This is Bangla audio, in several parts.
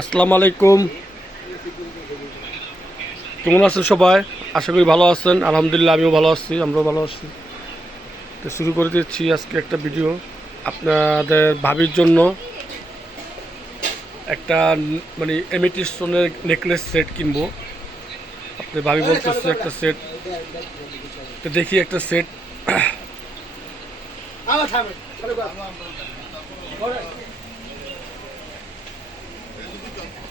আসসালামু আলাইকুম। কেমন আছেন সবাই? আশা করি ভালো আছেন। আলহামদুলিল্লাহ, আমিও ভালো আছি, আমরাও ভালো আছি। তো শুরু করে দিচ্ছি আজকে একটা ভিডিও আপনাদের ভাবির জন্য। একটা মানে এমিটি স্টোনের নেকলেস সেট কিনবো। আপনি ভাবি বলতেছে একটা সেট তো দেখি একটা সেট এটা কি এটা কি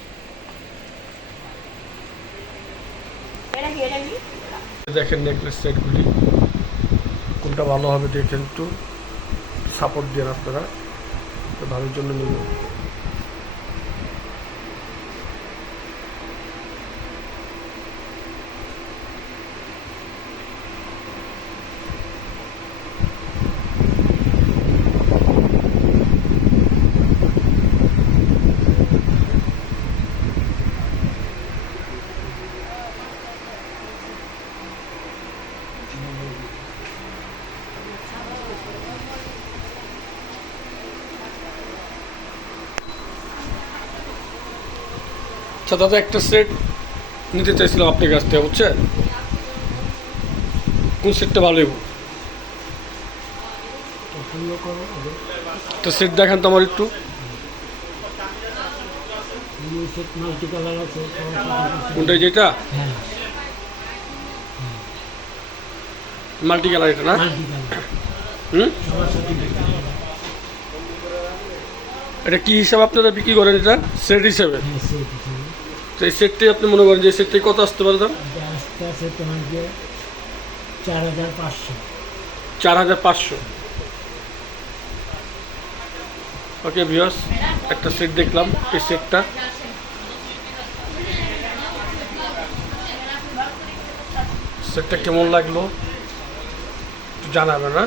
দেখেন নেকলেস সেটগুলি কোনটা ভালো হবে দেখেন একটু সাপোর্ট দেন আপনারা। ভালোর জন্য নেব। আচ্ছা দাদা, একটা সেট নিতে চাইছিলাম আপনার কাছ থেকে, বুঝছেন? কোন সেটটা ভালো তো সেট দেখান তো আমার একটু। কোনটা যেটা? মাল্টি কালার এটা না? হুম? এটা কি হিসাবে আপনারা বিক্রি করেন এটা? সেট হিসাবে? হ্যাঁ সেট হিসেবে। তো এই সেটটাই আপনি মনে করেন যে সেটটাই কত আসতে পারে দাম? চার হাজার পাঁচশো। চার হাজার পাঁচশো। ওকে ভিউয়ার্স একটা সেট দেখলাম এই সেটটা। সেটটা কেমন লাগল? একটু জানাবে না